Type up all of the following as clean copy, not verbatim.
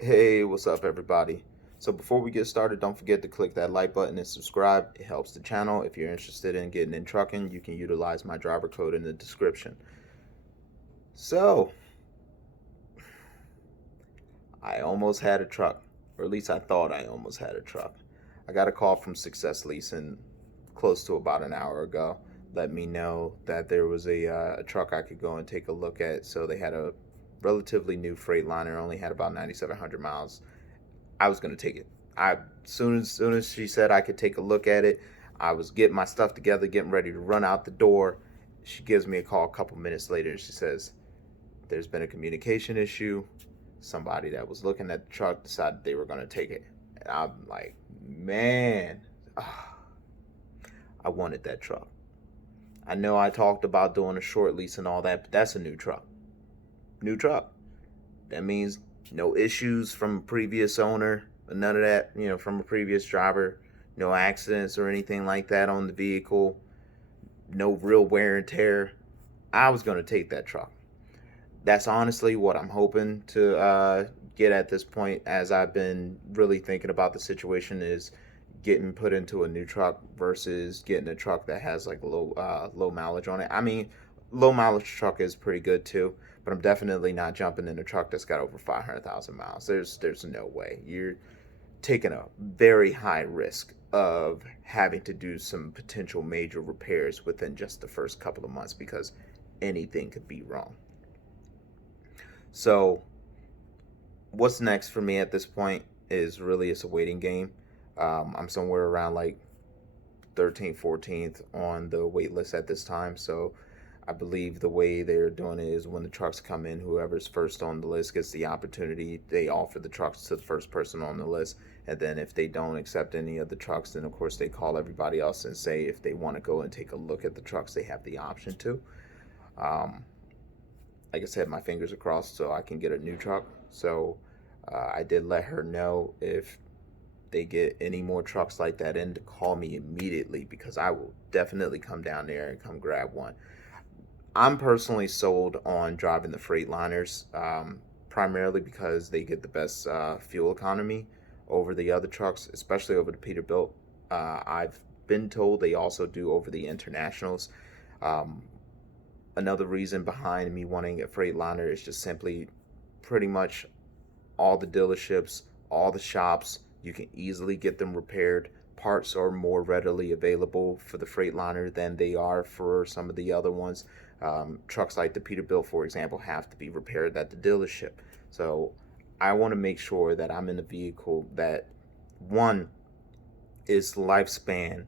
Hey, what's up, everybody? So, before we get started, don't forget to click that like button and subscribe. It helps the channel. If you're interested in getting in trucking, you can utilize my driver code in the description. So, I almost had a truck, or at least I thought I almost had a truck. I got a call from Success Leasing close to about an hour ago. Let me know that there was a truck I could go and take a look at. So, they had a relatively new Freightliner, only had about 9,700 miles. I was gonna take it. I soon as she said I could take a look at it, I was getting my stuff together, getting ready to run out the door. She gives me a call a couple minutes later and she says, "There's been a communication issue. Somebody that was looking at the truck decided they were gonna take it." And I'm like, man, I wanted that truck. I know I talked about doing a short lease and all that, but that's a new truck. New truck. That means no issues from a previous owner, none of that, from a previous driver, no accidents or anything like that on the vehicle, no real wear and tear. I was going to take that truck. That's honestly what I'm hoping to get at this point, as I've been really thinking about the situation, is getting put into a new truck versus getting a truck that has like low mileage on it. I mean, low mileage truck is pretty good too, but I'm definitely not jumping in a truck that's got over 500,000 miles. There's no way. You're taking a very high risk of having to do some potential major repairs within just the first couple of months, because anything could be wrong. So what's next for me at this point is really, it's a waiting game. I'm somewhere around like 13th, 14th on the wait list at this time. So I believe the way they're doing it is when the trucks come in, whoever's first on the list gets the opportunity. They offer the trucks to the first person on the list. And then if they don't accept any of the trucks, then of course they call everybody else and say if they want to go and take a look at the trucks, they have the option to. Um, like I said, my fingers are crossed so I can get a new truck. So I did let her know if they get any more trucks like that in to call me immediately, because I will definitely come down there and come grab one. I'm personally sold on driving the Freightliners, primarily because they get the best fuel economy over the other trucks, especially over the Peterbilt. I've been told they also do over the Internationals. Um, Another reason behind me wanting a Freightliner is just simply pretty much all the dealerships, all the shops, you can easily get them repaired. Parts are more readily available for the Freightliner than they are for some of the other ones. Trucks like the Peterbilt, for example, have to be repaired at the dealership. So I want to make sure that I'm in a vehicle that, one, its lifespan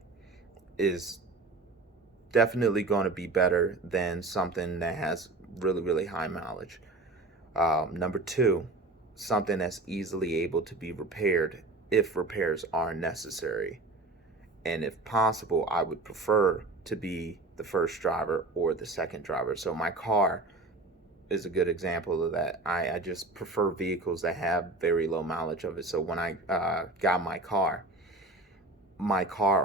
is definitely going to be better than something that has really, really high mileage. Number two, something that's easily able to be repaired if repairs are necessary. And if possible, I would prefer to be the first driver or the second driver. So my car is a good example of that. I just prefer vehicles that have very low mileage of it. So when I got my car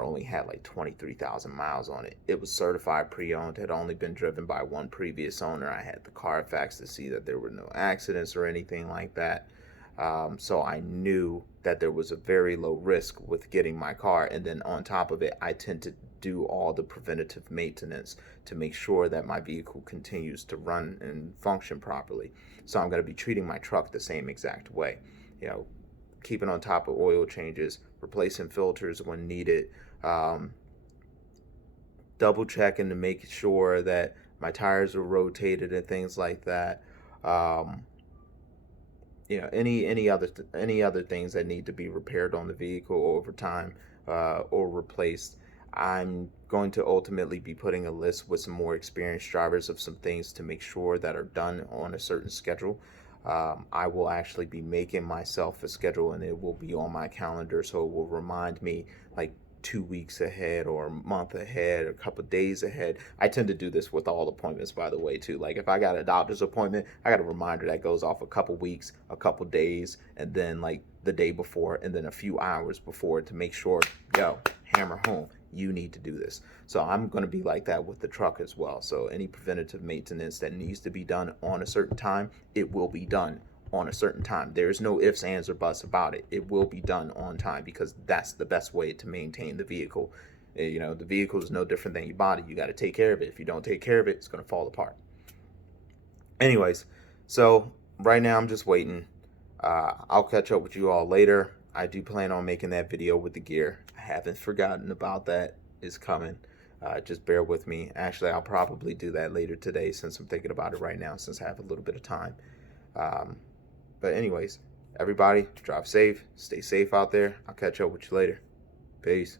only had like 23,000 miles on it. It was certified pre-owned, had only been driven by one previous owner. I had the Carfax to see that there were no accidents or anything like that. So I knew that there was a very low risk with getting my car. And then on top of it, I tend to do all the preventative maintenance to make sure that my vehicle continues to run and function properly. So I'm going to be treating my truck the same exact way. You know, keeping on top of oil changes, replacing filters when needed, um, double checking to make sure that my tires are rotated and things like that. Um, any other things that need to be repaired on the vehicle over time, or replaced. I'm going to ultimately be putting a list with some more experienced drivers of some things to make sure that are done on a certain schedule. I will actually be making myself a schedule, and it will be on my calendar, so it will remind me like 2 weeks ahead or a month ahead or a couple of days ahead. I tend to do this with all appointments, by the way, too. Like if I got a doctor's appointment, I got a reminder that goes off a couple weeks, a couple days, and then like the day before, and then a few hours before, to make sure, yo, hammer home, you need to do this. So I'm going to be like that with the truck as well. So any preventative maintenance that needs to be done on a certain time, it will be done on a certain time. There's no ifs, ands, or buts about it. It will be done on time because that's the best way to maintain the vehicle. You know, the vehicle is no different than your body. You got to take care of it. If you don't take care of it, it's going to fall apart. Anyways, so right now I'm just waiting. I'll catch up with you all later. I do plan on making that video with the gear. I haven't forgotten about that. It's coming. Just bear with me. Actually, I'll probably do that later today since I'm thinking about it right now, since I have a little bit of time. But anyways, everybody, drive safe. Stay safe out there. I'll catch up with you later. Peace.